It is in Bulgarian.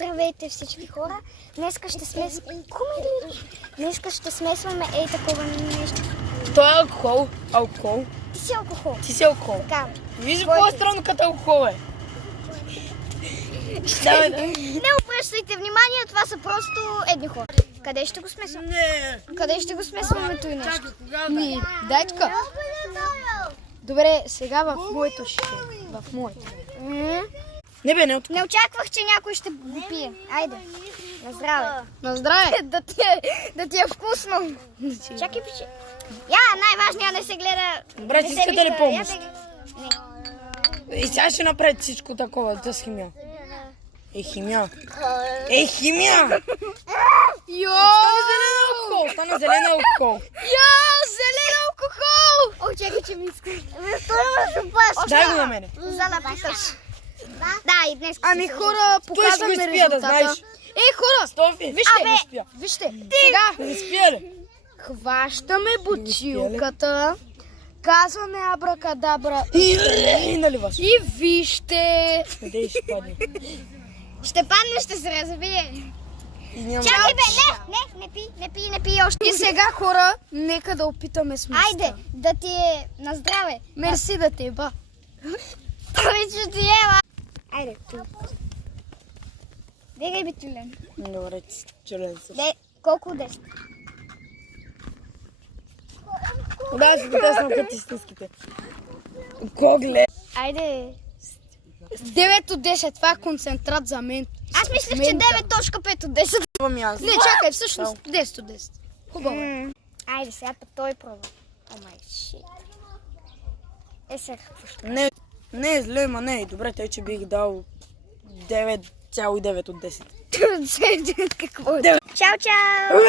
Здравейте всички хора! Днеска ще смесваме... Днеска ще смесваме такова нещо. Това е алкохол. Алкохол. Ти си алкохол. Ти си алкохол. Така. Виж какво е странно като алкохол е. Не обръщайте внимание, това са просто едни хора. Къде ще го смесваме? Не. Къде ще го смесваме той нещо? Чакай, кога Ми, дай тук. Добре, сега в моето ще. В моето. Не бе, не от... Не очаквах, че някой ще го пие. Айде. На здраве. На здраве. Да ти е вкусно. Чакай, пиче. Най-важният не се гледа. Добре, ти не се искате ли вижда. помощ? Не. И сега ще направи всичко такова с химия. Химия. Химия! Йо! Стана зелен алкохол! Стана зелен алкохол! Йо, зелен алкохол! О, чакай, че ми иска. Той ме запаш. Дай го на мене. За да питаш. Да, и днес. Ами хора, Той ще го показваме изпия, да резултата. знаеш. Хора, Стофи! вижте, Не спя. вижте, сега Не спя ли? хващаме бутилката, казваме абракадабра И наливаш. и вижте. Къде ще падне? Ще падне, ще се разбие. И няма... Чакай бе, не пи още. И сега хора, нека да опитаме сместа. Айде, да ти е на здраве. Мерси да те ба. Повече ти ела. Айде, ти. Дегай бе, тюлен. Добре, чулен съм. Колко 10? Да, ще потеснам като истинските. Когле! Айде. 9 от 10, това е концентрат за мен. Аз мислех, че 9.5 от 10. Имам аз. Не, чакай, всъщност 10 от 10. Хубаво. Айде, сега път той пробва. О май шит. Сега какво ще? Не е зле, ма не е. Добре, тъй, че бих дал 9,9 от 10. Какво е? Чао, чао!